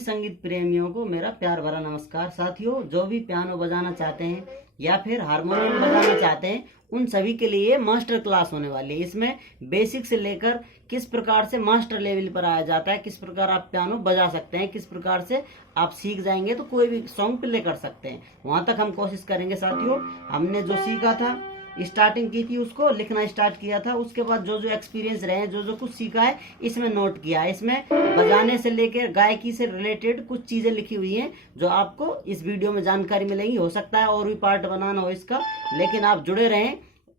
संगीत प्रेमियों को मेरा प्यार भरा नमस्कार। साथियों, जो भी पियानो बजाना चाहते हैं या फिर हारमोनियम बजाना चाहते हैं, उन सभी के लिए मास्टर क्लास होने वाली है। इसमें बेसिक से लेकर किस प्रकार से मास्टर लेवल पर आया जाता है, किस प्रकार आप पियानो बजा सकते हैं, किस प्रकार से आप सीख जाएंगे तो कोई भी सॉन्ग प्ले कर सकते हैं, वहां तक हम कोशिश करेंगे। साथियों, हमने जो सीखा था, स्टार्टिंग की थी, उसको लिखना स्टार्ट किया था। उसके बाद जो जो एक्सपीरियंस रहे, जो जो कुछ सीखा है, इसमें नोट किया है। इसमें बजाने से लेकर गायकी से रिलेटेड कुछ चीजें लिखी हुई हैं जो आपको इस वीडियो में जानकारी मिलेगी। हो सकता है और भी पार्ट बनाना हो इसका, लेकिन आप जुड़े रहें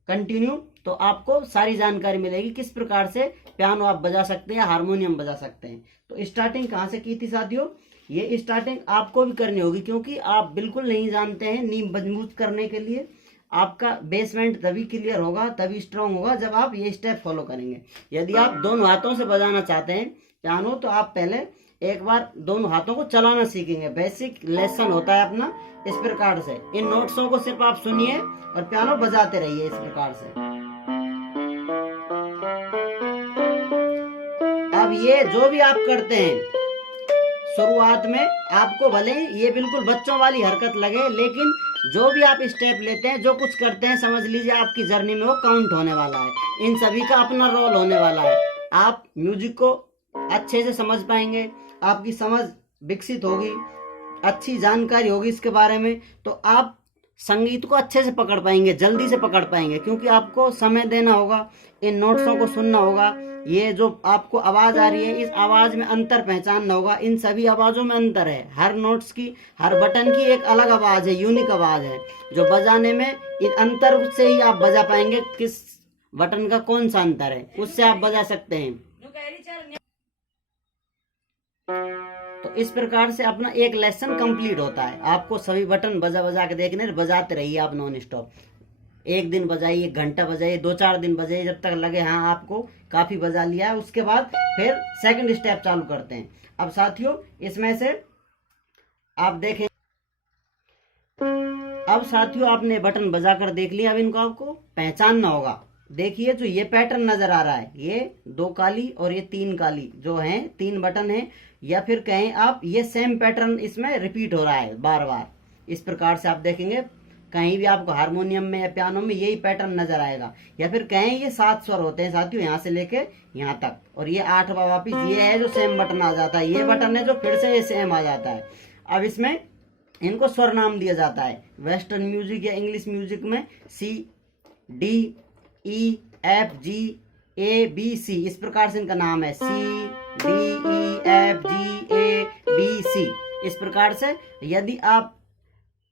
कंटिन्यू, तो आपको सारी जानकारी मिलेगी किस प्रकार से पियानो आप बजा सकते हैं, हारमोनियम बजा सकते हैं। तो स्टार्टिंग कहाँ से की थी साथियों? ये स्टार्टिंग आपको भी करनी होगी, क्योंकि आप बिल्कुल नहीं जानते हैं। नींव मजबूत करने के लिए आपका बेसमेंट तभी क्लियर होगा, तभी स्ट्रांग होगा जब आप ये स्टेप फॉलो करेंगे। यदि आप दोनों हाथों से बजाना चाहते हैं पियानो, तो आप पहले एक बार दोनों हाथों को चलाना सीखेंगे। बेसिक लेसन होता है अपना इस प्रकार से। इन नोट्सों को सिर्फ आप सुनिए और पियानो बजाते रहिए इस प्रकार से। अब ये जो भी आप करते हैं शुरुआत में, आपको भले ये बिल्कुल बच्चों वाली हरकत लगे, लेकिन जो भी आप स्टेप लेते हैं, जो कुछ करते हैं, समझ लीजिए आपकी जर्नी में वो काउंट होने वाला है। इन सभी का अपना रोल होने वाला है। आप म्यूजिक को अच्छे से समझ पाएंगे, आपकी समझ विकसित होगी, अच्छी जानकारी होगी इसके बारे में, तो आप संगीत को अच्छे से पकड़ पाएंगे, जल्दी से पकड़ पाएंगे। क्योंकि आपको समय देना होगा, इन नोट्सों को सुनना होगा। ये जो आपको आवाज आ रही है, इस आवाज में अंतर पहचानना होगा। इन सभी आवाजों में अंतर है। हर नोट्स की, हर बटन की एक अलग आवाज है, यूनिक आवाज है, जो बजाने में इन अंतर से ही आप बजा पाएंगे। किस बटन का कौन सा अंतर है, उससे आप बजा सकते हैं। तो इस प्रकार से अपना एक लेसन कंप्लीट होता है। आपको सभी बटन बजा बजा के देखने, बजाते रहिए आप नॉन स्टॉप। एक दिन बजाइए, एक घंटा बजाइए, 2-4 दिन बजाइए, जब तक लगे हाँ आपको काफी बजा लिया है। उसके बाद फिर सेकंड स्टेप चालू करते हैं। अब साथियों, इसमें से आप देखें, अब साथियों आपने बटन बजा कर देख लिया। अब इनको आपको पहचानना होगा। देखिए, जो ये पैटर्न नजर आ रहा है, ये 2 काली और ये 3 काली जो हैं, 3 बटन हैं, या फिर कहें आप ये सेम पैटर्न इसमें रिपीट हो रहा है बार बार। इस प्रकार से आप देखेंगे, कहीं भी आपको हारमोनियम में या पियानो में यही पैटर्न नजर आएगा। या फिर कहें ये 7 स्वर होते हैं साथियों, यहाँ से लेके यहाँ तक, और ये 8वां वापिस ये है जो सेम बटन आ जाता है। ये बटन है जो फिर से ये सेम आ जाता है। अब इसमें इनको स्वर नाम दिया जाता है। वेस्टर्न म्यूजिक या इंग्लिश म्यूजिक में C, D, E, F, G, A, B, C, इस प्रकार से इनका नाम है। C, D, E, F, G, A, B, C, इस प्रकार से। यदि आप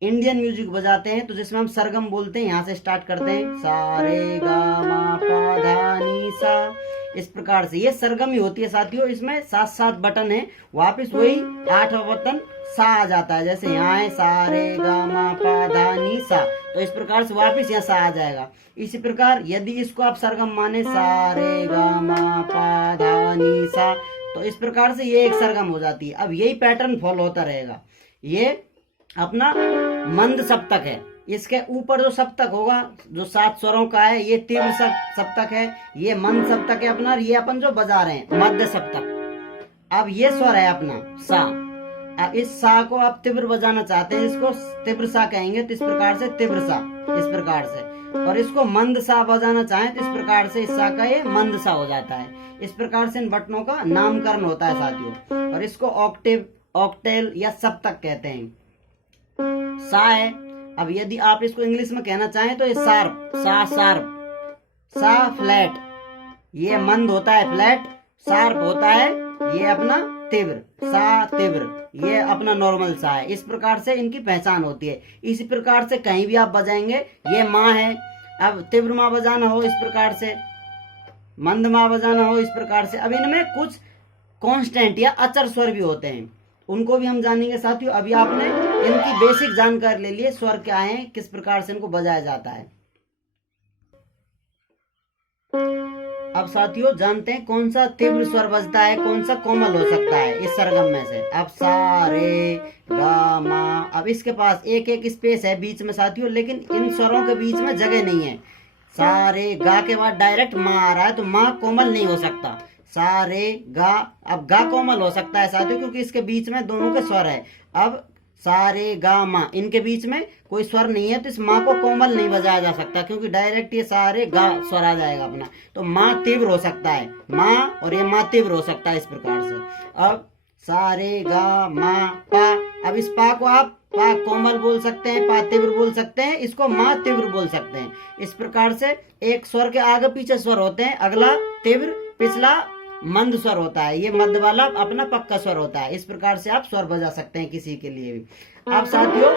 इंडियन म्यूजिक बजाते हैं, तो जिसमें हम सरगम बोलते हैं, यहाँ से स्टार्ट करते हैं, सा रे गा मा पा धा नी सा, इस प्रकार से ये सरगम ही होती है साथियों। इसमें 7-7 बटन है, वापिस वही 8वां बटन सा आ जाता है। जैसे यहाँ है सा रे गा मा पा धा नी सा, तो इस प्रकार से वापिस यहाँ सा आ जाएगा। इसी प्रकार यदि इसको आप सरगम माने, सा रे गा मा पा धा नी सा, तो इस प्रकार से ये एक सरगम हो जाती है। अब यही पैटर्न फॉलो होता रहेगा। ये अपना मंद सप्तक है। इसके ऊपर जो सप्तक होगा, जो 7 स्वरों का है, ये तीव्र सप्तक है, ये मंद सप्तक है अपना। ये अपन जो बजा रहे हैं मध्य सप्तक। अब ये स्वर है अपना सा। अब इस सा को आप तीव्र बजाना चाहते हैं, इसको तीव्र सा कहेंगे, तो इस प्रकार से तीव्र सा, इस प्रकार से। और इसको मंद सा बजाना चाहें तो इस प्रकार से इस सा का ये मंद सा हो जाता है। इस प्रकार से इन बटनों का नामकरण होता है साथियों। और इसको ऑक्टेव, ऑक्टेल या सप्तक कहते हैं। सा है। अब यदि आप इसको इंग्लिश में कहना चाहें तो ये शार्प, सा शार्प, सा फ्लैट, ये मंद होता है फ्लैट, शार्प होता है ये अपना तीव्र, सा तीव्र, ये अपना नॉर्मल सा है। इस प्रकार से इनकी पहचान होती है। इसी प्रकार से कहीं भी आप बजाएंगे, ये माँ है। अब तीव्र माँ बजाना हो इस प्रकार से, मंद माँ बजाना हो इस प्रकार से। अब इनमें कुछ कांस्टेंट या अचर स्वर भी होते हैं, उनको भी हम जानेंगे साथियों। अभी आपने इनकी बेसिक जानकारी ले लिए, स्वर क्या है, किस प्रकार से इनको बजाया जाता है। अब साथियों जानते हैं कौन सा तीव्र स्वर बजता है, कौन सा कोमल हो सकता है इस सरगम में से। अब सा रे गा मा, अब इसके पास एक एक स्पेस है बीच में साथियों, लेकिन इन स्वरों के बीच में जगह नहीं है। सा रे गा के बाद डायरेक्ट माँ आ रहा है, तो माँ कोमल नहीं हो सकता। सा रे गा। अब गा कोमल हो सकता है साथियों क्योंकि इसके बीच में दोनों के स्वर है। अब सा रे गा मा, इनके बीच में कोई स्वर नहीं है तो इस माँ को कोमल नहीं बजाया जा सकता क्योंकि डायरेक्ट ये सा रे गा स्वर आ जाएगा अपना। तो माँ तीव्र हो सकता है, माँ और ये माँ तीव्र हो सकता है इस प्रकार से। अब सा रे गा मा पा। अब इस पा को आप पा कोमल बोल सकते हैं, पा तीव्र बोल सकते हैं, इसको माँ तीव्र बोल सकते हैं। इस प्रकार से एक स्वर के आगे पीछे स्वर होते हैं, अगला तीव्र, पिछला मंद स्वर होता है, ये मध्य वाला अपना पक्का स्वर होता है। इस प्रकार से आप स्वर बजा सकते हैं किसी के लिए भी। अब साथियों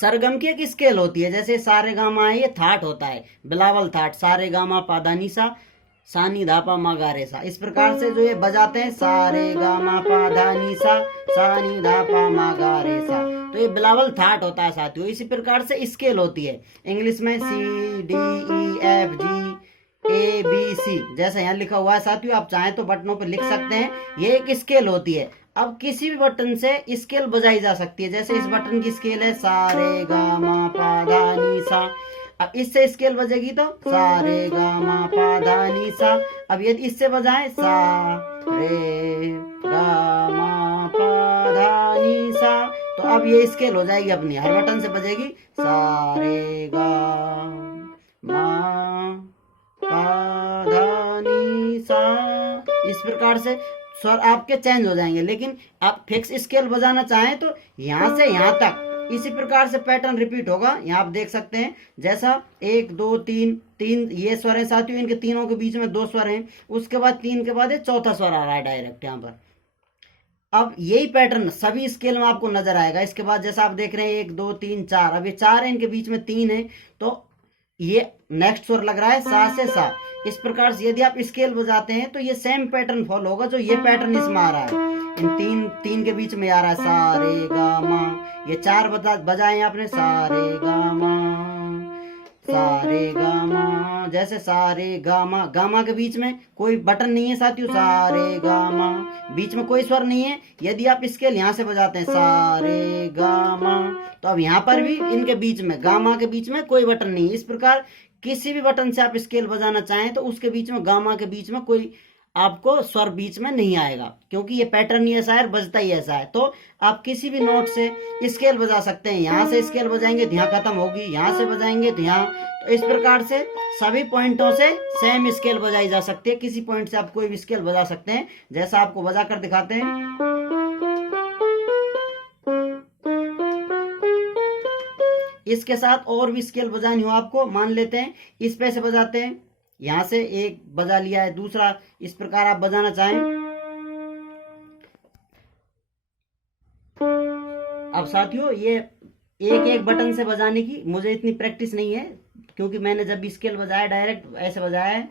सरगम की एक स्केल होती है, जैसे सारे गामा है, ये थाट होता है, बिलावल थाट, सारे गामा पादानी सा सानी धापा मा गा रे सा। इस प्रकार से जो ये बजाते हैं सारे गामा पादानी सा सानी धापा मा गा रे सा, तो ये बिलावल थाट होता है साथियों। इसी प्रकार से स्केल होती है इंग्लिश में C D E F G A B C, जैसा यहाँ लिखा हुआ है साथियों। आप चाहें तो बटनों पर लिख सकते हैं, ये एक स्केल होती है। अब किसी भी बटन से स्केल बजाई जा सकती है, जैसे इस बटन की स्केल है सा रे गा मा पा धा नी सा। अब इससे स्केल बजेगी तो सा रे गा मा पा धा नी सा। अब यदि इससे बजाएं सा रे गा मा पा धा नी सा, तो अब ये स्केल हो जाएगी अपनी, हर बटन से बजेगी सा रे गा मा पा धा नी सा। इस प्रकार से स्वर आपके चेंज हो जाएंगे। लेकिन आप फिक्स स्केल बजाना चाहें तो यहाँ से यहाँ तक इसी प्रकार से पैटर्न रिपीट होगा। यहाँ आप देख सकते हैं जैसा 1 2 3 3 ये स्वर है साथियों, इनके तीनों के बीच में 2 स्वर हैं, उसके बाद 3 के बाद 4था स्वर आ रहा है डायरेक्ट यहाँ पर। अब यही पैटर्न सभी स्केल में आपको नजर आएगा। इसके बाद जैसा आप देख रहे हैं 1 2 3 4, अब ये 4 है, इनके बीच में 3 है, तो ये नेक्स्ट स्वर लग रहा है सा से सा। इस प्रकार से यदि आप स्केल बजाते हैं तो ये सेम पैटर्न फॉलो होगा जो ये पैटर्न इसमें आ रहा है। इन तीन के बीच में आ रहा है सा रे गा मा, ये 4 बजाए आपने सा रे गा मा सा रे गा मा, जैसे सा रे गा मा, गामा के बीच में कोई बटन नहीं है साथियों, सा रे गा मा, बीच में कोई स्वर नहीं है। यदि आप स्केल यहाँ से बजाते हैं सा रे गा मा, तो अब यहाँ पर भी इनके बीच में गामा के बीच में कोई बटन नहीं है। इस प्रकार किसी भी बटन से आप स्केल बजाना चाहें तो उसके बीच में गामा के बीच में कोई आपको स्वर बीच में नहीं आएगा क्योंकि ये पैटर्न ही ऐसा है, बजता ही ऐसा है। तो आप किसी भी नोट से स्केल बजा सकते हैं, यहाँ से स्केल बजाएंगे तो यहाँ खत्म होगी, यहाँ से बजाएंगे तो यहाँ। तो इस प्रकार से सभी पॉइंटों से सेम स्केल बजाई जा सकती है। किसी पॉइंट से आप कोई भी स्केल बजा सकते हैं, जैसा आपको बजा कर दिखाते हैं। इसके साथ और भी स्केल बजानी हो आपको, मान लेते हैं इस पे से बजाते हैं, यहां से एक बजा लिया है, दूसरा इस प्रकार आप बजाना चाहें। अब साथियों ये एक एक बटन से बजाने की मुझे इतनी प्रैक्टिस नहीं है क्योंकि मैंने जब भी स्केल बजाया डायरेक्ट ऐसे बजाया है।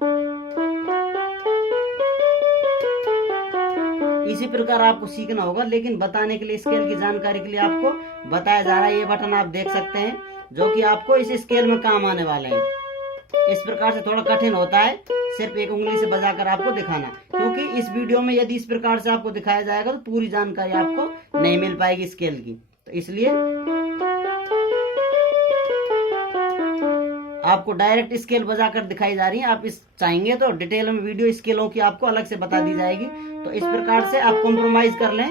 इसी प्रकार आपको सीखना होगा, लेकिन बताने के लिए स्केल की जानकारी के लिए आपको बताया जा रहा है। ये बटन आप देख सकते हैं जो कि आपको इस स्केल में काम आने वाले हैं। इस प्रकार से थोड़ा कठिन होता है सिर्फ एक उंगली से बजाकर आपको दिखाना, क्योंकि इस वीडियो में यदि इस प्रकार से आपको दिखाया जाएगा तो पूरी जानकारी आपको नहीं मिल पाएगी स्केल की। तो इसलिए आपको डायरेक्ट स्केल बजाकर दिखाई जा रही है। आप इस चाहेंगे तो डिटेल में वीडियो स्केलों की आपको अलग से बता दी जाएगी। तो इस प्रकार से आप कॉम्प्रोमाइज कर लें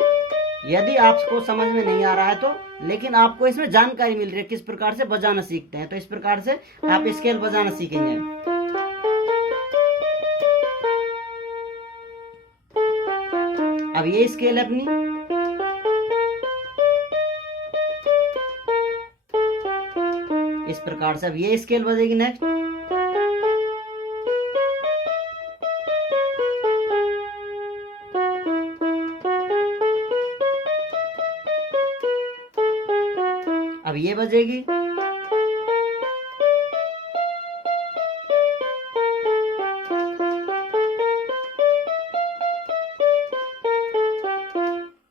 यदि आपको समझ में नहीं आ रहा है तो, लेकिन आपको इसमें जानकारी मिल रही है किस प्रकार से बजाना सीखते हैं। तो इस प्रकार से आप स्केल बजाना सीखेंगे। अब ये स्केल है अपनी, इस प्रकार से अब ये स्केल बजेगी नेक्स्ट। अब ये बजेगी।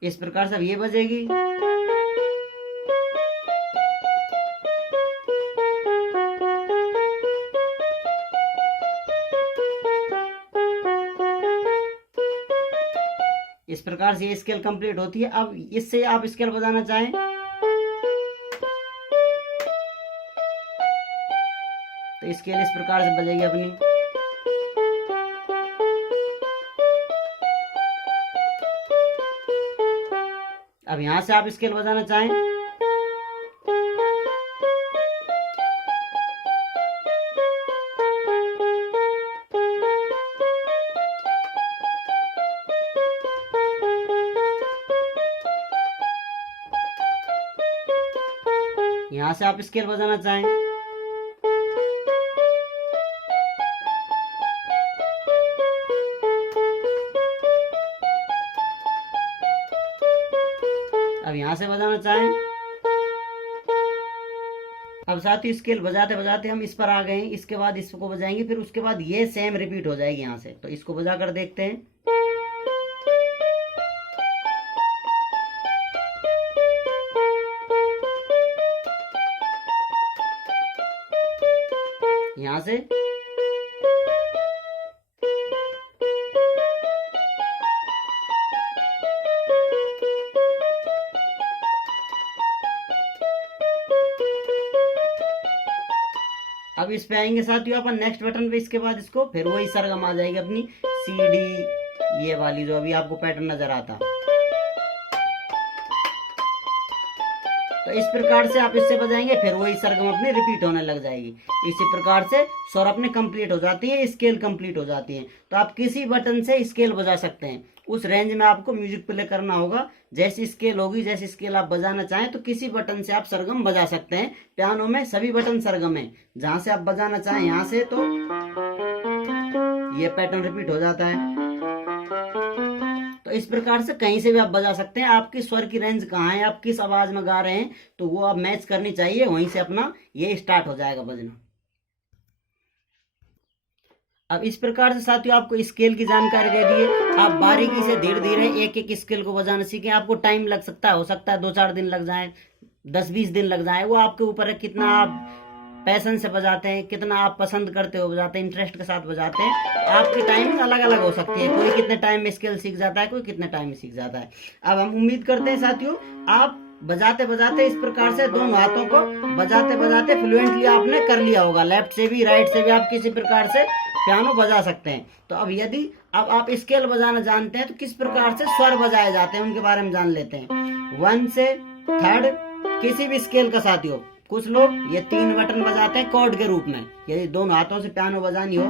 इस प्रकार से अब ये बजेगी। इस प्रकार से ये स्केल कंप्लीट होती है। अब इससे आप स्केल बजाना चाहें तो स्केल इस प्रकार से बजेगी अपनी। अब यहाँ से आप स्केल बजाना चाहें, यहाँ से आप स्केल बजाना चाहें, अब यहाँ से बजाना चाहें। अब साथियों स्केल बजाते बजाते हम इस पर आ गए हैं, इसके बाद इसको बजाएंगे, फिर उसके बाद ये सेम रिपीट हो जाएगी यहाँ से। तो इसको बजा कर देखते हैं। यहाँ से अब इस पे आएंगे साथियों अपन नेक्स्ट बटन पे, इसके बाद इसको फिर वही सरगम आ जाएगी अपनी सी डी, ये वाली जो अभी आपको पैटर्न नजर आता। तो इस प्रकार से आप इससे बजाएंगे, फिर वही सरगम अपनी रिपीट होने लग जाएगी। इसी प्रकार से स्वर अपने कंप्लीट हो जाती है, स्केल कंप्लीट हो जाती है। तो आप किसी बटन से स्केल बजा सकते हैं, उस रेंज में आपको म्यूजिक प्ले करना होगा। जैसी स्केल होगी, जैसी स्केल आप बजाना चाहें, तो किसी बटन से आप सरगम बजा सकते हैं। पियानो में सभी बटन सरगम है, जहां से आप बजाना चाहें यहाँ से, तो ये पैटर्न रिपीट हो जाता है। तो इस प्रकार से कहीं से भी आप बजा सकते हैं। आपकी स्वर की रेंज कहाँ है, आप किस आवाज में गा रहे हैं, तो वो आप मैच करनी चाहिए, वहीं से अपना ये स्टार्ट हो जाएगा बजना। अब इस प्रकार से साथियों आपको स्केल की जानकारी दे दी है। आप बारीकी से धीरे धीरे एक एक स्केल को बजाना सीखें। आपको टाइम लग सकता है, हो सकता है 2-4 दिन लग जाए, 10-20 दिन लग जाए, वो आपके ऊपर है कितना आप पैशन से बजाते हैं, कितना आप पसंद करते हो बजाते हैं, इंटरेस्ट के साथ बजाते हैं। आपकी टाइमिंग अलग अलग हो सकती है, कोई कितने टाइम में स्केल सीख जाता है, कोई कितने टाइम में सीख जाता है। अब हम उम्मीद करते हैं साथियों आप बजाते बजाते इस प्रकार से दोनों हाथों को बजाते बजाते फ्लुएंटली आपने कर लिया होगा। लेफ्ट से भी राइट से भी आप किसी प्रकार से पियानो बजा सकते हैं। तो अब यदि अब आप स्केल बजाना जानते हैं, तो किस प्रकार से स्वर बजाए जाते हैं उनके बारे में जान लेते हैं। 1 से 3rd किसी भी स्केल का साथियों, कुछ लोग ये 3 बटन बजाते हैं कॉर्ड के रूप में। यदि दोनों हाथों से पियानो बजानी हो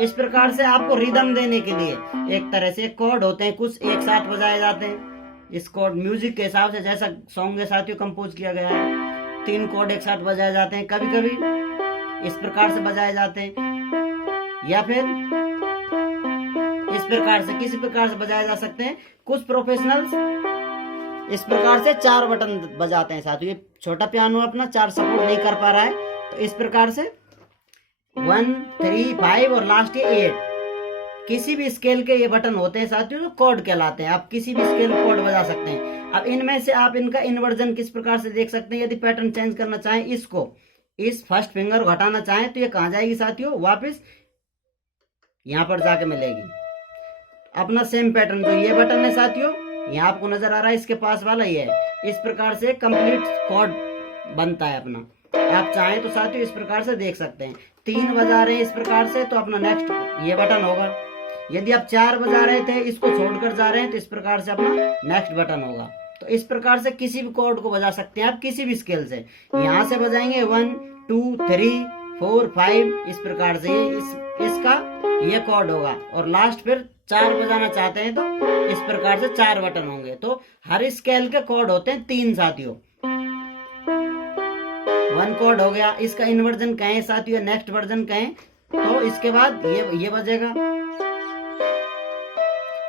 इस प्रकार से आपको रिदम देने के लिए एक तरह से कॉर्ड होते हैं, कुछ एक साथ बजाए जाते हैं। इस कॉर्ड म्यूजिक के हिसाब से जैसा सॉन्ग के साथियों कंपोज किया गया है, 3 कॉर्ड एक साथ बजाए जाते हैं। कभी कभी इस प्रकार से बजाए जाते हैं, या फिर इस प्रकार से, किसी प्रकार से बजाए जा सकते हैं। कुछ प्रोफेशनल्स इस प्रकार से 4 बटन बजाते हैं साथियों। ये छोटा पियानो अपना 4 सपोर्ट नहीं कर पा रहा है, तो इस प्रकार से 1, 3, 5 और लास्ट ये 8 किसी भी स्केल के ये बटन होते हैं साथियों, जो कॉर्ड कहलाते हैं। आप किसी भी स्केल कॉर्ड बजा सकते हैं। अब इनमें से आप इनका इन्वर्जन किस प्रकार से देख सकते हैं। यदि पैटर्न चेंज करना चाहें, इसको इस फर्स्ट फिंगर को हटाना चाहें, तो ये कहाँ जाएगी साथियों, वापस यहाँ पर जाके मिलेगी। अपना सेम पैटर्न जो ये बटन है साथियों, यहाँ आपको नजर आ रहा है, इसके पास वाला ये है। इस प्रकार से कंप्लीट कॉर्ड बनता है अपना। आप चाहें तो साथियों इस प्रकार से देख सकते हैं। 3 बजा रहे हैं इस प्रकार से, तो अपना नेक्स्ट ये बटन होगा। यदि आप 4 बजा रहे थे, इसको छोड़कर जा रहे हैं, तो इस प्रकार से अपना नेक्स्ट बटन होगा। तो इस प्रकार से किसी भी कॉर्ड को बजा सकते हैं आप, किसी भी स्केल से। यहाँ से बजाएंगे 1, 2, 3, 4, 5 इस प्रकार से इसका ये कॉर्ड होगा। और लास्ट फिर 4 बजाना चाहते हैं, तो इस प्रकार से 4 बटन होंगे। तो हर स्केल के कॉर्ड होते हैं 3 साथियों। 1 कॉर्ड हो गया, इसका इन्वर्जन कहें साथियों, नेक्स्ट वर्जन कहें, तो इसके बाद ये बजेगा।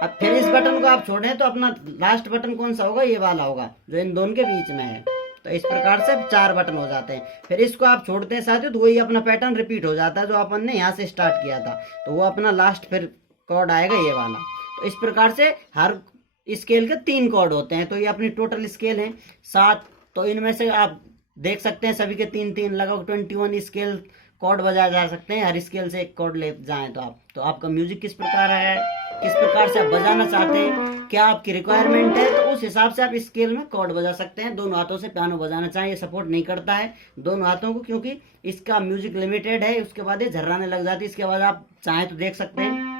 अब फिर इस बटन को आप छोड़ें, तो अपना लास्ट बटन कौन सा होगा, ये वाला होगा जो इन दोनों के बीच में है। तो इस प्रकार से 4 बटन हो जाते हैं। फिर इसको आप छोड़ते हैं साथियों, तो वही अपना पैटर्न रिपीट हो जाता है जो अपन ने यहाँ से स्टार्ट किया था। तो वो अपना लास्ट फिर कॉर्ड आएगा ये वाला। तो इस प्रकार से हर स्केल के 3 कॉर्ड होते हैं। तो ये अपनी टोटल स्केल है 7। तो इनमें से आप देख सकते हैं सभी के 3-3 लगभग 21 स्केल कॉर्ड बजाए जा सकते हैं। हर स्केल से एक कॉर्ड ले जाएं तो आपका म्यूजिक किस प्रकार आया है, किस प्रकार से आप बजाना चाहते हैं, क्या आपकी रिक्वायरमेंट है, तो उस हिसाब से आप स्केल में कॉर्ड बजा सकते हैं। दोनों हाथों से पियानो बजाना चाहें, ये सपोर्ट नहीं करता है दोनों हाथों को, क्योंकि इसका म्यूजिक लिमिटेड है। उसके बाद ये झर्राने लग जाती है। इसके बाद आप चाहें तो देख सकते हैं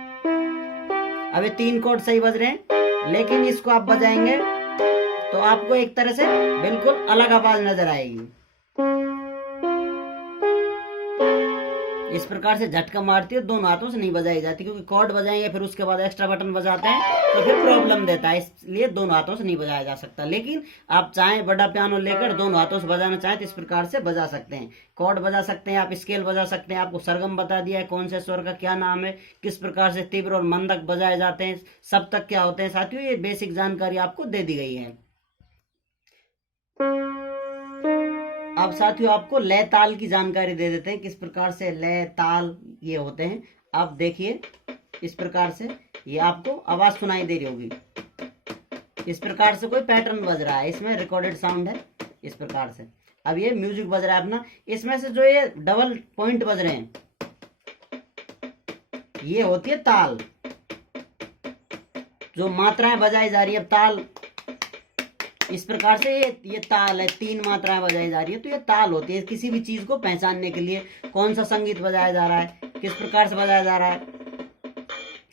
अब ये 3 कॉर्ड सही बज रहे हैं, लेकिन इसको आप बजाएंगे तो आपको एक तरह से बिल्कुल अलग आवाज नजर आएगी। इस प्रकार से झटका मारती है, दोनों हाथों से नहीं बजाई जाती, क्योंकि कॉर्ड बजाएंगे फिर उसके बाद एक्स्ट्रा बटन बजाते हैं तो फिर प्रॉब्लम देता है, इसलिए दोनों हाथों से नहीं बजाया जा सकता। लेकिन आप चाहें बड़ा पियानो लेकर दोनों हाथों से बजाना चाहें तो इस प्रकार से बजा सकते हैं। कॉर्ड बजा सकते हैं, आप स्केल बजा सकते हैं, आपको सरगम बता दिया है कौन से स्वर का क्या नाम है, किस प्रकार से तीव्र और मंदक बजाए जाते हैं, सप्तक क्या होते हैं साथियों, ये बेसिक जानकारी आपको दे दी गई है। अब साथियों आपको लय ताल की जानकारी दे देते हैं, किस प्रकार से लय ताल ये होते हैं। आप देखिए इस प्रकार से ये आपको आवाज सुनाई दे रही होगी। इस प्रकार से कोई पैटर्न बज रहा है, इसमें रिकॉर्डेड साउंड है इस प्रकार से। अब ये म्यूजिक बज रहा है अपना, इसमें से जो ये डबल पॉइंट बज रहे हैं ये होती है ताल, जो मात्राएं बजाई जा रही है। अब ताल इस प्रकार से ये ताल है, 3 मात्राएं बजाई जा रही है तो ये ताल होती है किसी भी चीज को पहचानने के लिए, कौन सा संगीत बजाया जा रहा है, किस प्रकार से बजाया जा रहा है।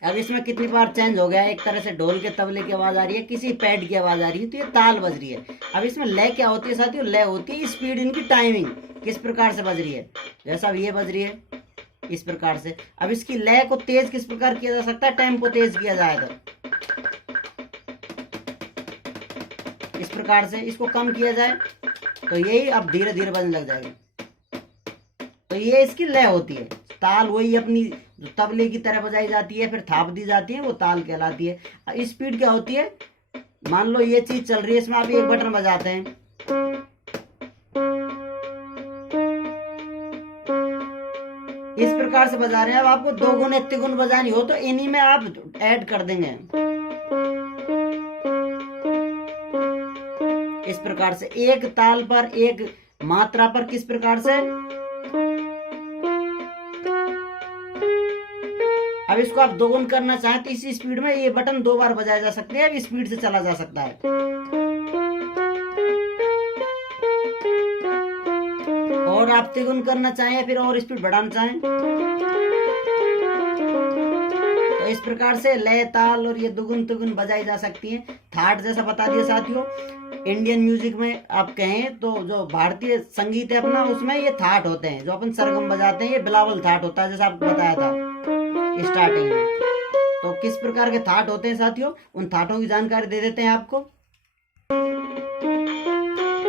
अब इसमें कितनी बार चेंज हो गया है, एक तरह से ढोल के तबले की आवाज आ रही है, किसी पैड की आवाज आ रही है, तो ये ताल बज रही है। अब इसमें लय क्या होती है साथियों, लय होती है स्पीड, इनकी टाइमिंग किस प्रकार से बज रही है। जैसा अब ये बज रही है इस प्रकार से, अब इसकी लय को तेज किस प्रकार किया जा सकता है, टेम्पो तेज किया जाएगा इस प्रकार से, इसको कम किया जाए तो यही अब धीरे धीरे बजने लग जाएगी। तो ये इसकी लय होती है। ताल वही अपनी जो तबले की तरह बजाई जाती है, फिर थाप दी जाती है, वो ताल कहलाती है। स्पीड क्या होती है, मान लो ये चीज चल रही है, इसमें आप एक बटन बजाते हैं, इस प्रकार से बजा रहे हैं। अब आपको 2 गुण 3 गुण बजानी हो तो इन्हीं में आप ऐड कर देंगे इस प्रकार से, एक ताल पर एक मात्रा पर किस प्रकार से। अब इसको आप 2 गुण करना चाहें तो इसी स्पीड में ये बटन 2 बार बजाए जा सकते हैं, अब स्पीड से चला जा सकता है। और आप 3 गुण करना चाहें फिर और स्पीड बढ़ाना चाहें तो इस प्रकार से लय ताल और ये 2 गुण 3 गुण बजाई जा सकती है। थाट जैसा बता दिया साथियों, इंडियन म्यूजिक में आप कहें तो जो भारतीय संगीत है अपना, उसमें ये थाट होते हैं, जो अपन सरगम बजाते हैं ये बिलावल थाट होता है, जैसा आपको बताया था स्टार्टिंग में। तो किस प्रकार के थाट होते हैं साथियों, उन थाटों की जानकारी दे देते हैं आपको।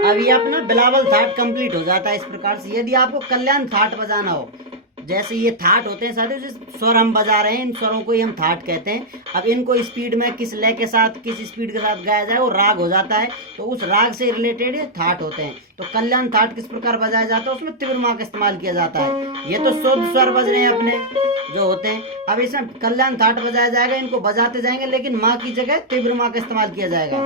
अब ये अपना बिलावल थाट कंप्लीट हो जाता है इस प्रकार से। यदि आपको कल्याण थाट बजाना हो, जैसे ये थाट होते हैं साथियों, जिस स्वर हम बजा रहे हैं इन स्वरों को ही हम थाट कहते हैं। अब इनको स्पीड में किस लय के साथ किस स्पीड के साथ गाया जाए वो राग हो जाता है, तो उस राग से रिलेटेड ये थाट होते हैं। तो कल्याण थाट किस प्रकार बजाया जाता है, उसमें तीव्र माँ का इस्तेमाल किया जाता है। ये तो शुद्ध स्वर बज रहे हैं अपने जो होते हैं, अब इसमें कल्याण थाट बजाया जाएगा, इनको बजाते जाएंगे लेकिन माँ की जगह तीव्र माँ का इस्तेमाल किया जाएगा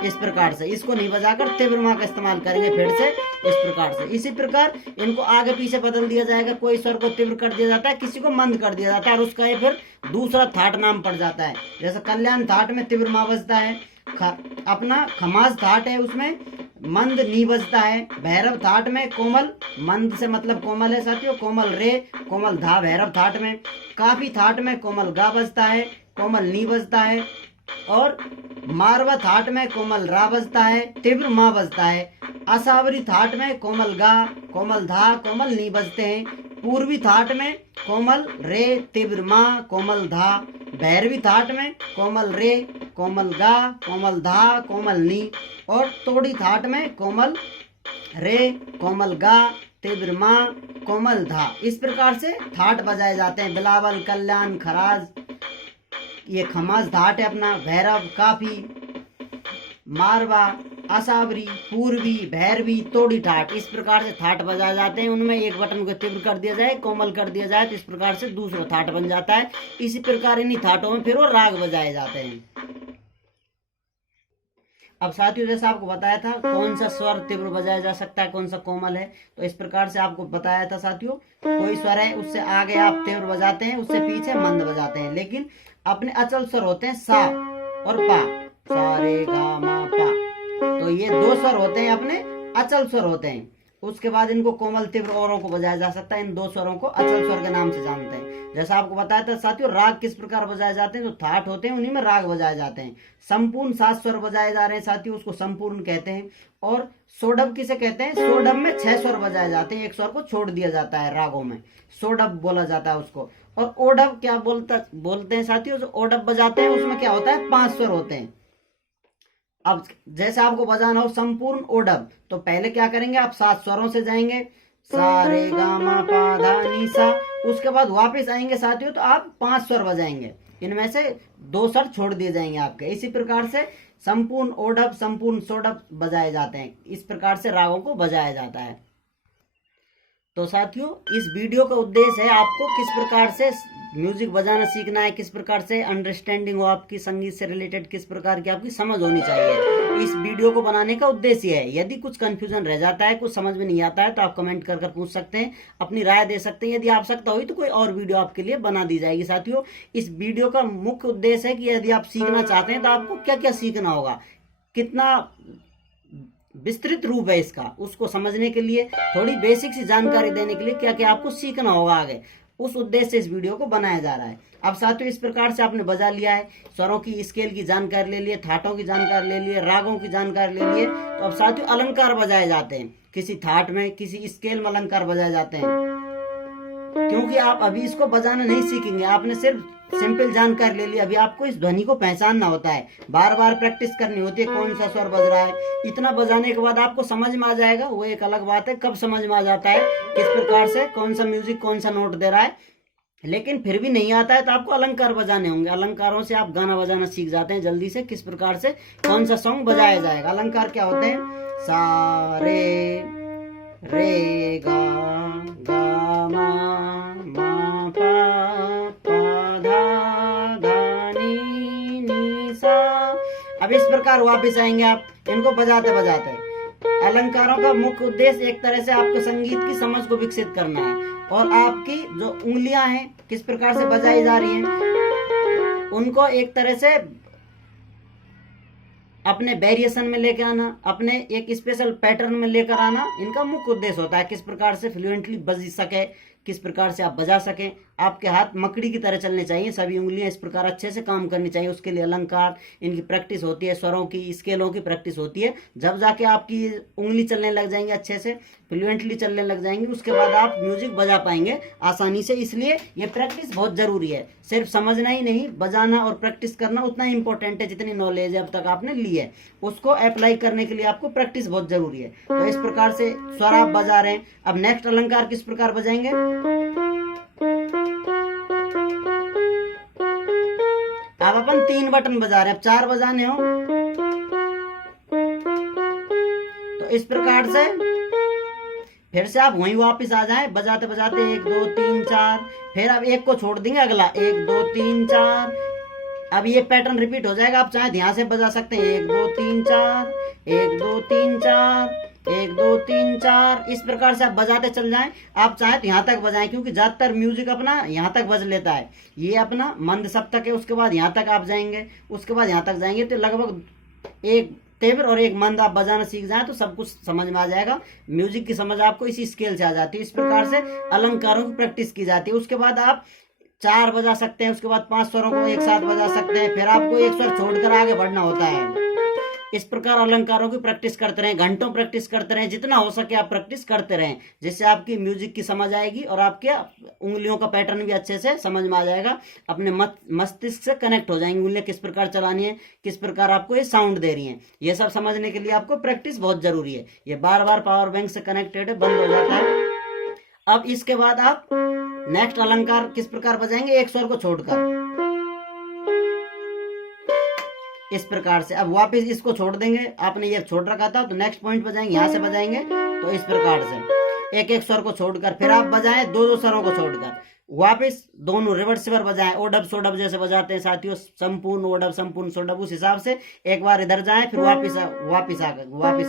इस प्रकार से। इसको नहीं बजाकर तीव्र माँ का इस्तेमाल करेंगे फिर से इस प्रकार से। इसी प्रकार इनको आगे पीछे बदल दिया जाएगा, कोई स्वर को तीव्र कर दिया जाता है, किसी को मंद कर दिया जाता है, और उसका ये फिर दूसरा थाट नाम पड़ जाता है। जैसे कल्याण थाट में तीव्र माँ बजता है, अपना खमाज थाट है उसमें मंद नी बजता है, भैरव थाट में कोमल, मंद से मतलब कोमल है साथियों, कोमल रे, कोमल धा भैरव थाट में। काफी थाट में कोमल गा बजता है, कोमल नी बजता है, और मारवा थाट में कोमल रा बजता है, तीव्र माँ बजता है। असावरी थाट में कोमल गा, कोमल धा, कोमल नी बजते हैं। पूर्वी थाट में कोमल रे, तीव्र माँ, कोमल धा। भैरवी थाट में कोमल रे, कोमल गा, कोमल धा, कोमल नी। और तोड़ी थाट में कोमल रे, कोमल गा, तीव्र माँ, कोमल धा। इस प्रकार से थाट बजाए जाते हैं। बिलावल, कल्याण, खराज, ये खमाज थाट है अपना, भैरव, काफी, मारवा, असावरी, पूर्वी, भैरवी, तोड़ी ठाट। इस प्रकार से थाट बजाए जाते हैं। उनमें एक बटन को तीव्र कर दिया जाए, कोमल कर दिया जाए, तो इस प्रकार से दूसरा थाट बन जाता है। इसी प्रकार इन्हीं थाटों में फिर वो राग बजाए जाते हैं। अब साथियों जैसा आपको बताया था कौन सा स्वर तीव्र बजाया जा सकता है, कौन सा कोमल है, तो इस प्रकार से आपको बताया था साथियों। कोई स्वर है उससे आगे आप तीव्र बजाते हैं, उससे पीछे मंद बजाते हैं, लेकिन अपने अचल स्वर होते हैं सा और पा, सा रे गा मा पा। तो ये 2 स्वर होते हैं अपने अचल स्वर होते हैं। उसके बाद इनको कोमल तीव्र औरों को बजाया जा सकता है। इन 2 स्वरों को अचल स्वर के नाम से जानते हैं। जैसा आपको बताया था साथियों, राग किस प्रकार बजाए जाते हैं, जो थाट होते हैं उन्हीं में राग बजाए जाते हैं। संपूर्ण 7 स्वर बजाए जा रहे हैं साथियों, उसको संपूर्ण कहते हैं। और सोडभ किसे कहते हैं, सोडभ में 6 स्वर बजाए जाते हैं, एक स्वर को छोड़ दिया जाता है रागों में, सोडभ बोला जाता है उसको। और ओढ़व क्या बोलते हैं साथियों, जो ओढ़व बजाते हैं उसमें क्या होता है, 5 स्वर होते हैं। अब जैसे आपको बजाना हो संपूर्ण ओढ़व, तो पहले क्या करेंगे, आप 7 स्वरों से जाएंगे, सा रे गा मा पा धा नी सा। उसके बाद वापस आएंगे साथियों, तो आप 5 स्वर बजाएंगे, इनमें से 2 स्वर छोड़ दिए जाएंगे आपके। इसी प्रकार से संपूर्ण ओढ़व, संपूर्ण सोढ़व बजाए जाते हैं। इस प्रकार से रागों को बजाया जाता है। तो साथियों, इस वीडियो का उद्देश्य है आपको किस प्रकार से म्यूजिक बजाना सीखना है, किस प्रकार से अंडरस्टैंडिंग हो आपकी संगीत से रिलेटेड, किस प्रकार की आपकी समझ होनी चाहिए। इस वीडियो को बनाने का उद्देश्य है। यदि कुछ कंफ्यूजन रह जाता है, कुछ समझ में नहीं आता है, तो आप कमेंट कर पूछ सकते हैं, अपनी राय दे सकते हैं। यदि आवश्यकता हुई तो कोई और वीडियो आपके लिए बना दी जाएगी। साथियों, इस वीडियो का मुख्य उद्देश्य है कि यदि आप सीखना चाहते हैं तो आपको क्या क्या सीखना होगा, कितना विस्तृत रूप है इसका, उसको समझने के लिए, थोड़ी बेसिक सी जानकारी देने के लिए क्या क्या आपको सीखना होगा आगे, उस उद्देश्य से इस वीडियो को बनाया जा रहा है। अब साथियों, इस प्रकार से आपने बजा लिया है, स्वरों की स्केल की जानकारी ले लिए, थाटों की जानकारी ले लिए, रागों की जानकारी ले लिए। तो अब साथियों, अलंकार बजाए जाते हैं, किसी थाट में, किसी स्केल में अलंकार बजाए जाते हैं। क्योंकि आप अभी इसको बजाना नहीं सीखेंगे, आपने सिर्फ सिंपल जानकारी ले ली। अभी आपको इस ध्वनि को पहचानना होता है, बार बार प्रैक्टिस करनी होती है, कौन सा स्वर बज रहा है। इतना बजाने के बाद आपको समझ में आ जाएगा, वो एक अलग बात है, कब समझ में आ जाता है किस प्रकार से कौन सा म्यूजिक कौन सा नोट दे रहा है। लेकिन फिर भी नहीं आता है तो आपको अलंकार बजाने होंगे। अलंकारों से आप गाना बजाना सीख जाते हैं जल्दी से, किस प्रकार से कौन सा सॉन्ग बजाया जाएगा। अलंकार क्या होते हैं, सा रे गा मा पा धा नी सा। अब इस प्रकार वापिस आएंगे आप इनको बजाते बजाते। अलंकारों का मुख्य उद्देश्य एक तरह से आपको संगीत की समझ को विकसित करना है, और आपकी जो उंगलियां हैं किस प्रकार से बजाई जा रही हैं उनको एक तरह से अपने वेरिएशन में लेकर आना, अपने एक स्पेशल पैटर्न में लेकर आना, इनका मुख्य उद्देश्य होता है। किस प्रकार से फ्लुएंटली बज सके, किस प्रकार से आप बजा सकें। आपके हाथ मकड़ी की तरह चलने चाहिए, सभी उंगलियां इस प्रकार अच्छे से काम करनी चाहिए। उसके लिए अलंकार, इनकी प्रैक्टिस होती है, स्वरों की स्केलों की प्रैक्टिस होती है। जब जाके आपकी उंगली चलने लग जाएंगे, अच्छे से फ्लुएंटली चलने लग जाएंगे, उसके बाद आप म्यूजिक बजा पाएंगे आसानी से। इसलिए ये प्रैक्टिस बहुत जरूरी है। सिर्फ समझना ही नहीं, बजाना और प्रैक्टिस करना उतना इंपॉर्टेंट है जितनी नॉलेज अब तक आपने ली है, उसको अप्लाई करने के लिए आपको प्रैक्टिस बहुत जरूरी है। तो इस प्रकार से स्वर आप बजा रहे हैं। अब नेक्स्ट अलंकार किस प्रकार बजाएंगे, अब अपन 3 बटन बजा रहे हैं, अब 4 बजाने हो तो इस प्रकार से फिर से आप वहीं वापस आ जाएं बजाते बजाते 1 2 3 4। फिर आप एक को छोड़ देंगे, अगला 1 2 3 4। अब ये पैटर्न रिपीट हो जाएगा। आप चाहे ध्यान से बजा सकते हैं, 1 2 3 4 1 2 3 4 1 2 3 4। इस प्रकार से आप बजाते चल जाएं। आप चाहे तो यहाँ तक बजाएं, क्योंकि ज्यादातर म्यूजिक अपना यहाँ तक बज लेता है। ये अपना मंद सप्तक है, उसके बाद यहाँ तक आप जाएंगे, उसके बाद यहाँ तक जाएंगे, तो लगभग एक तेवर और एक मंद आप बजाना सीख जाएं तो सब कुछ समझ में आ जाएगा। म्यूजिक की समझ आपको इसी स्केल से आ जाती है। इस प्रकार से अलंकारों की प्रैक्टिस की जाती है। उसके बाद आप 4 बजा सकते हैं, उसके बाद 5 स्वरों को एक साथ बजा सकते हैं, फिर आपको एक स्वर छोड़कर आगे बढ़ना होता है। इस प्रकार अलंकारों की प्रैक्टिस करते रहें, घंटों प्रैक्टिस करते रहें, जितना हो सके आप प्रैक्टिस करते रहें, जिससे आपकी म्यूजिक की समझ आएगी और आपके उंगलियों का पैटर्न भी अच्छे से समझ में आ जाएगा। अपने मस्तिष्क से कनेक्ट हो जाएंगी, उंगलियां किस प्रकार चलानी है, किस प्रकार आपको ये साउंड दे रही हैं। ये सब समझने के लिए आपको प्रैक्टिस बहुत जरूरी है। ये बार बार पावर बैंक से कनेक्टेड है, बंद हो जाता है। अब इसके बाद आप नेक्स्ट अलंकार किस प्रकार बजाएंगे, एक स्वर को छोड़कर इस प्रकार से। अब वापस इसको छोड़ देंगे, आपने ये छोड़ रखा था, तो नेक्स्ट पॉइंट बजाएंगे, यहां से बजाएंगे तो इस प्रकार से एक एक स्वर को छोड़कर। फिर आप बजाएं 2 स्वरों को छोड़कर, वापस दोनों रिवर्सिबल बजाएं, ओडब सोडब जैसे बजाते हैं साथियों, संपूर्ण ओडब संपूर्ण सोडब, उस हिसाब से एक बार इधर जाएं, फिर वापस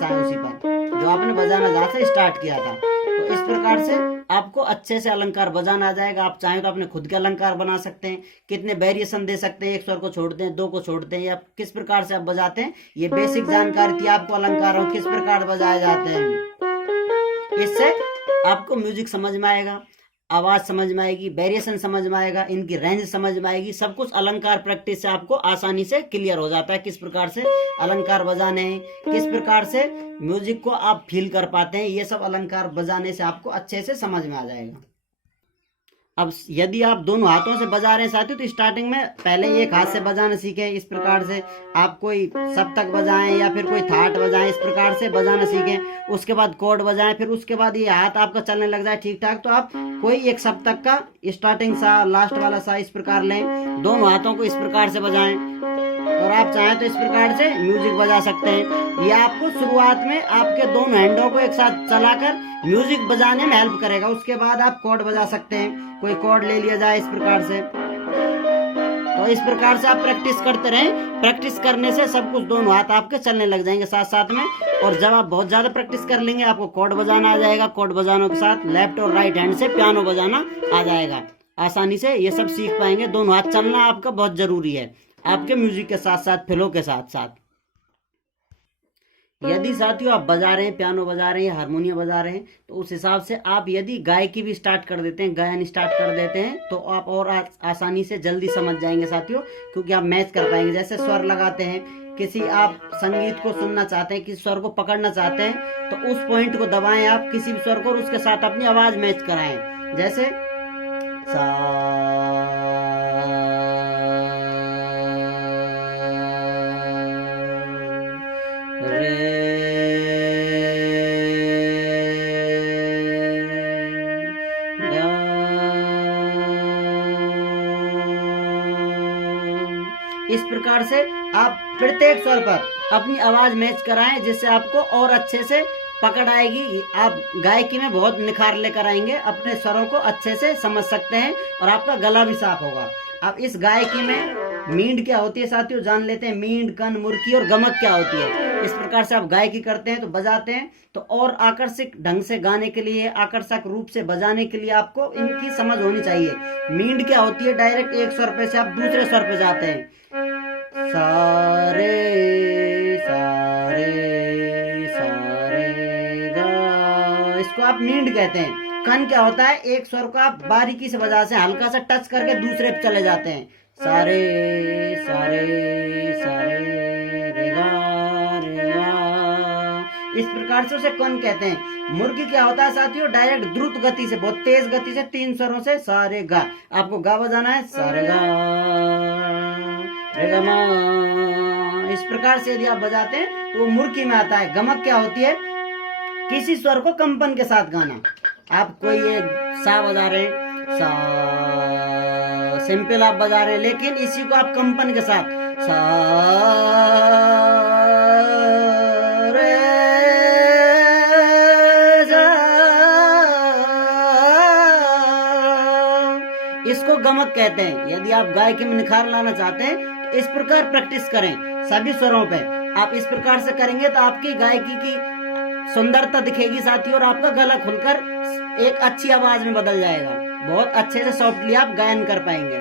आए उसी पर जो आपने बजाना जहां से स्टार्ट किया था। तो इस प्रकार से आपको अच्छे से अलंकार बजाना आ जाएगा। आप चाहें तो अपने खुद के अलंकार बना सकते हैं, कितने वेरिएशन दे सकते हैं, एक स्वर को छोड़ते हैं, 2 को छोड़ते हैं, या किस प्रकार से आप बजाते हैं। ये बेसिक जानकारी थी आपको अलंकारों किस प्रकार बजाए जाते हैं। इससे आपको म्यूजिक समझ में आएगा, आवाज समझ में आएगी, वेरिएशन समझ में आएगा, इनकी रेंज समझ में आएगी, सब कुछ अलंकार प्रैक्टिस से आपको आसानी से क्लियर हो जाता है। किस प्रकार से अलंकार बजाने हैं, किस प्रकार से म्यूजिक को आप फील कर पाते हैं, ये सब अलंकार बजाने से आपको अच्छे से समझ में आ जाएगा। अब यदि आप दोनों हाथों से बजा रहे हैं साथियों, तो स्टार्टिंग में पहले एक हाथ से बजाना सीखें। इस प्रकार से आप कोई सप्तक बजाएं या फिर कोई थाट बजाएं, इस प्रकार से बजाना सीखें। उसके बाद कॉर्ड बजाएं, फिर उसके बाद ये हाथ आपका चलने लग जाए ठीक ठाक, तो आप कोई एक सप्तक का स्टार्टिंग सा, लास्ट वाला सा इस प्रकार लें। दोनों हाथों को इस प्रकार से बजाएं और आप चाहें तो इस प्रकार से म्यूजिक बजा सकते हैं। ये आपको शुरुआत में आपके दोनों हैंडों को एक साथ चलाकर म्यूजिक बजाने में हेल्प करेगा। उसके बाद आप कॉर्ड बजा सकते हैं, कोई कॉर्ड ले लिया जाए इस प्रकार से। तो इस प्रकार से आप प्रैक्टिस करते रहें। प्रैक्टिस करने से सब कुछ दोनों हाथ आपके चलने लग जाएंगे साथ साथ में। और जब आप बहुत ज्यादा प्रैक्टिस कर लेंगे, आपको कॉर्ड बजाना आ जाएगा। कॉर्ड बजाने के साथ लेफ्ट और राइट हैंड से पियानो बजाना आ जाएगा। आसानी से ये सब सीख पाएंगे। दोनों हाथ चलना आपका बहुत जरूरी है आपके म्यूजिक के साथ साथ, फिलो के साथ साथ। यदि साथियों आप बजा रहे हैं, पियानो बजा रहे हैं, हारमोनियम बजा रहे हैं, तो उस हिसाब से आप यदि गायकी भी स्टार्ट कर देते हैं, गायन स्टार्ट कर देते हैं, तो आप और आसानी से जल्दी समझ जाएंगे साथियों, क्योंकि आप मैच कर पाएंगे। जैसे स्वर लगाते हैं, किसी आप संगीत को सुनना चाहते हैं, किसी स्वर को पकड़ना चाहते हैं, तो उस पॉइंट को दबाएं आप किसी भी स्वर को और उसके साथ अपनी आवाज मैच कराएं। जैसे सा, इस प्रकार से आप प्रत्येक स्वर पर अपनी आवाज मैच कराएं, जिससे आपको और अच्छे से पकड़ आएगी। आप गायकी में बहुत निखार लेकर आएंगे, अपने स्वरों को अच्छे से समझ सकते हैं और आपका गला भी साफ होगा। अब इस गायकी में मींड क्या होती है साथियों जान लेते हैं। मींड, कन, मुर्की और गमक क्या होती है। इस प्रकार से आप गायकी करते हैं तो बजाते हैं, तो और आकर्षक ढंग से गाने के लिए, आकर्षक रूप से बजाने के लिए आपको इनकी समझ होनी चाहिए। मींड क्या होती है, डायरेक्ट एक स्वर पे से आप दूसरे स्वर पे जाते हैं। सारे सारे सारे गा, इसको आप मींड कहते हैं। कन क्या होता है, एक स्वर को आप बारीकी से बजाते हैं, हल्का सा टच करके दूसरे पे चले जाते हैं। सारे सारे सारे रे गा रे गा, इस प्रकार से उसे कन कहते हैं। मुर्गी क्या होता है साथियों, डायरेक्ट द्रुत गति से, बहुत तेज गति से तीन स्वरों से सारे गा, आपको गा बजाना है। सारे गा रे गा मा, इस प्रकार से यदि आप बजाते हैं तो वो मुर्गी में आता है। गमक क्या होती है, किसी स्वर को कंपन के साथ गाना। आप कोई एक सा बजा रहे हैं, सा सिंपल आप बजा रहे हैं, लेकिन इसी को आप कंपन के साथ सा रे सा, इसको गमक कहते हैं। यदि आप गायकी में निखार लाना चाहते हैं तो इस प्रकार प्रैक्टिस करें सभी स्वरों पे। आप इस प्रकार से करेंगे तो आपकी गायकी की सुंदरता दिखेगी साथियों, और आपका गला खुलकर एक अच्छी आवाज में बदल जाएगा। बहुत अच्छे से सॉफ्टली आप गायन कर पाएंगे।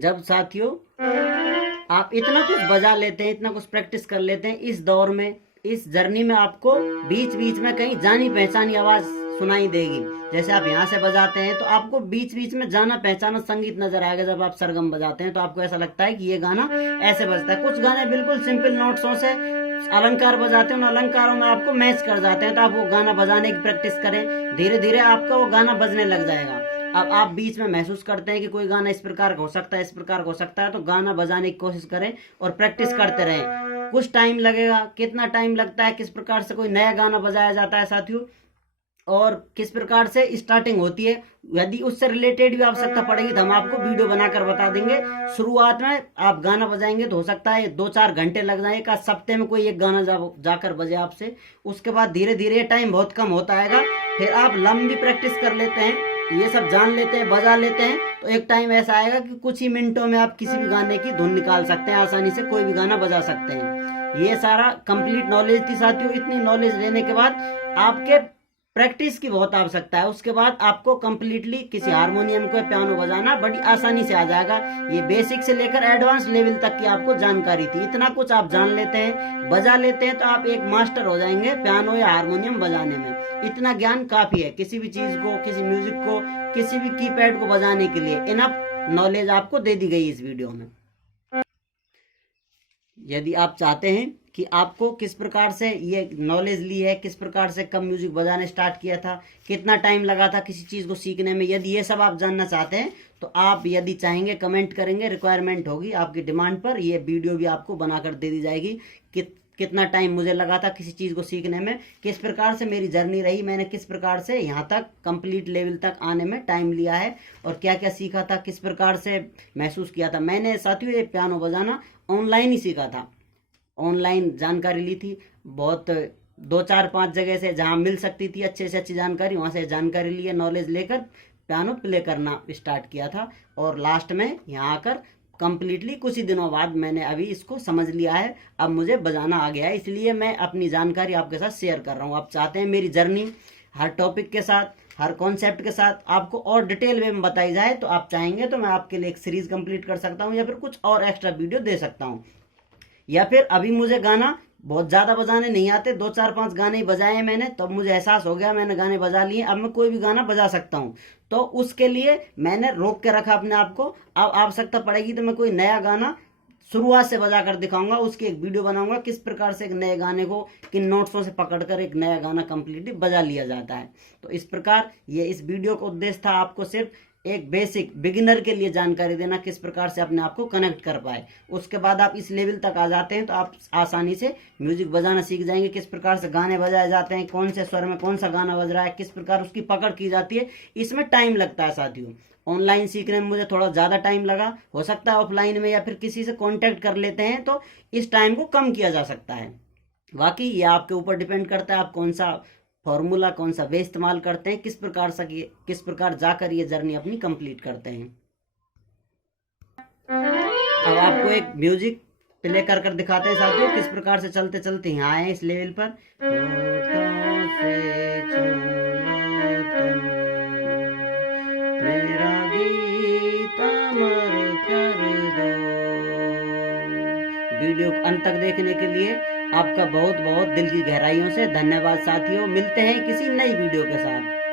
जब साथियों आप इतना कुछ बजा लेते हैं, इतना कुछ प्रैक्टिस कर लेते हैं, इस दौर में, इस जर्नी में आपको बीच बीच में कहीं जानी पहचानी आवाज सुनाई देगी। जैसे आप यहाँ से बजाते हैं तो आपको बीच बीच में जाना पहचाना संगीत नजर आएगा। जब आप सरगम बजाते हैं तो आपको ऐसा लगता है कि ये गाना ऐसे बजता है। कुछ गाने बिल्कुल सिंपल नोट्सों से अलंकार बजाते हैं, उन अलंकारों में आपको मैच कर जाते हैं। तो आप वो गाना बजाने की प्रैक्टिस करें, धीरे धीरे आपका वो गाना बजने लग जाएगा। अब आप बीच में महसूस करते हैं कि कोई गाना इस प्रकार का हो सकता है, इस प्रकार का हो सकता है, तो गाना बजाने की कोशिश करें और प्रैक्टिस करते रहें। कुछ टाइम लगेगा, कितना टाइम लगता है, किस प्रकार से कोई नया गाना बजाया जाता है साथियों, और किस प्रकार से स्टार्टिंग होती है, यदि उससे रिलेटेड भी आवश्यकता पड़ेगी तो हम आपको वीडियो बनाकर बता देंगे। शुरुआत में आप गाना बजाएंगे तो हो सकता है 2-4 घंटे लग जाए, एक सप्ते में कोई एक गाना जाकर बजे आपसे। उसके बाद धीरे धीरे टाइम बहुत कम होता आएगा। फिर आप लंबी प्रैक्टिस कर लेते हैं, ये सब जान लेते हैं, बजा लेते हैं, तो एक टाइम ऐसा आएगा कि कुछ ही मिनटों में आप किसी भी गाने की धुन निकाल सकते हैं, आसानी से कोई भी गाना बजा सकते हैं। ये सारा कंप्लीट नॉलेज थी साथियों। इतनी नॉलेज लेने के बाद आपके प्रैक्टिस की बहुत आवश्यकता है। उसके बाद आपको कंप्लीटली किसी हारमोनियम को, पियानो बजाना बड़ी आसानी से आ जाएगा। ये बेसिक से लेकर एडवांस लेवल तक की आपको जानकारी थी। इतना कुछ आप जान लेते हैं, बजा लेते हैं, तो आप एक मास्टर हो जाएंगे पियानो या हारमोनियम बजाने में। इतना ज्ञान काफी है किसी भी चीज को, किसी म्यूजिक को, किसी भी कीपैड को बजाने के लिए। इनफ नॉलेज आपको दे दी गई इस वीडियो में। यदि आप चाहते हैं कि आपको किस प्रकार से ये नॉलेज ली है, किस प्रकार से कब म्यूजिक बजाने स्टार्ट किया था, कितना टाइम लगा था किसी चीज को सीखने में, यदि ये सब आप जानना चाहते हैं तो आप यदि चाहेंगे कमेंट करेंगे, रिक्वायरमेंट होगी आपकी डिमांड पर, ये वीडियो भी आपको बनाकर दे दी जाएगी कि कितना टाइम मुझे लगा था किसी चीज को सीखने में, किस प्रकार से मेरी जर्नी रही, मैंने किस प्रकार से यहाँ तक कंप्लीट लेवल तक आने में टाइम लिया है, और क्या क्या सीखा था, किस प्रकार से महसूस किया था। मैंने साथियों ये पियानो बजाना ऑनलाइन ही सीखा था, ऑनलाइन जानकारी ली थी बहुत, 2 4 5 जगह से जहां मिल सकती थी अच्छे से अच्छी जानकारी, वहां से जानकारी लिए, नॉलेज लेकर पियानो प्ले करना स्टार्ट किया था। और लास्ट में यहाँ आकर कंप्लीटली कुछ ही दिनों बाद मैंने अभी इसको समझ लिया है, अब मुझे बजाना आ गया है, इसलिए मैं अपनी जानकारी आपके साथ शेयर कर रहा हूँ। आप चाहते हैं मेरी जर्नी हर टॉपिक के साथ, हर कॉन्सेप्ट के साथ आपको और डिटेल में बताई जाए, तो आप चाहेंगे तो मैं आपके लिए एक सीरीज कंप्लीट कर सकता हूँ, या फिर कुछ और एक्स्ट्रा वीडियो दे सकता हूँ। या फिर अभी मुझे गाना बहुत ज्यादा बजाने नहीं आते, 2 4 5 गाने ही बजाए हैं मैंने, तब मुझे एहसास हो गया मैंने गाने बजा लिए, अब मैं कोई भी गाना बजा सकता हूँ। तो उसके लिए मैंने रोक के रखा अपने आप को। अब आवश्यकता पड़ेगी तो मैं कोई नया गाना शुरुआत से बजा कर दिखाऊंगा, उसकी एक वीडियो बनाऊंगा किस प्रकार से एक नए गाने को किन नोट्सों से पकड़कर एक नया गाना कंप्लीटली बजा लिया जाता है। तो इस प्रकार ये इस वीडियो का उद्देश्य था आपको सिर्फ एक बेसिक बिगिनर के लिए जानकारी देना, किस प्रकार से अपने आप को कनेक्ट कर पाए। उसके बाद आप इस लेवल तक आ जाते हैं तो आप आसानी से म्यूजिक बजाना सीख जाएंगे, किस प्रकार से गाने बजाए जाते हैं, कौन से स्वर में कौन सा गाना बज रहा है, किस प्रकार उसकी पकड़ की जाती है। इसमें टाइम लगता है साथियों, ऑनलाइन सीखने में मुझे थोड़ा ज्यादा टाइम लगा, हो सकता है ऑफलाइन में या फिर किसी से कॉन्टेक्ट कर लेते हैं तो इस टाइम को कम किया जा सकता है। बाकी ये आपके ऊपर डिपेंड करता है आप कौन सा फॉर्मूला, कौन सा वे इस्तेमाल करते हैं, किस प्रकार जाकर ये जर्नी अपनी कंप्लीट करते हैं। अब आपको एक म्यूजिक प्ले कर कर दिखाते हैं साथियों, किस प्रकार से चलते चलते यहाँ आए इस लेवल पर। होठों से छू लो तुम मेरा गीत अमर कर दो। वीडियो को अंत तक देखने के लिए आपका बहुत बहुत दिल की गहराइयों से धन्यवाद साथियों। मिलते हैं किसी नई वीडियो के साथ।